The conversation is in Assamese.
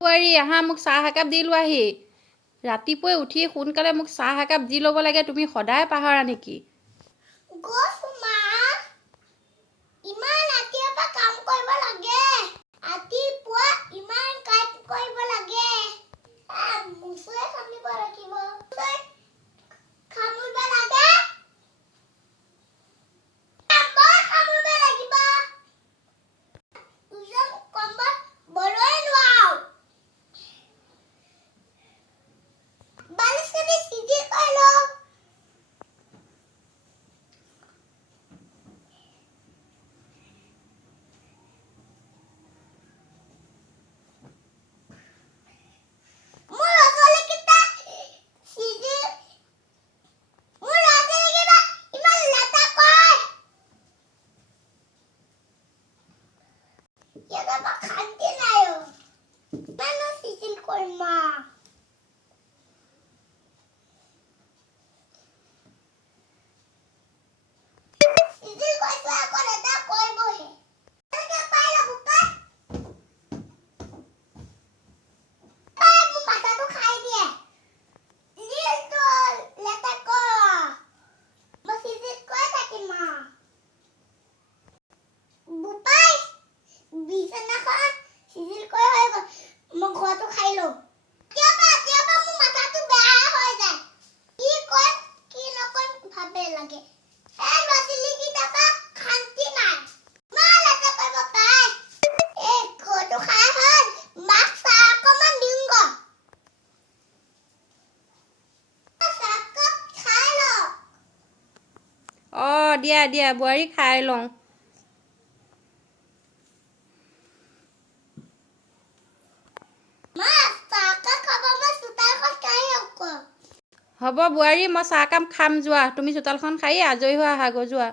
বোৱাৰী আহা মোক চাহ একাপ দি লোৱাহি ৰাতিপুৱাই উঠি সোনকালে মোক চাহ একাপ দি ল'ব লাগে তুমি সদায় পাহৰা নেকি গৈছো মা ইমান ৰাতিপুৱা কাম কৰিব লাগে ৰাতিপুৱা ইমান কাম কৰিব লাগে মুছুৱে খামিব লাগিব খামিব লাগে মই খামিব লাগিব দুজন কম্বল বৰই নোৱাও বালিশখিনি সিজি কইলো দিয়া দিয়া বোৱাৰী খাই লওঁ হ'ব বোৱাৰী মই চাহকাপ খাম যোৱা তুমি চোতালখন খাই আজৰি হৈ আহা গৈ যোৱা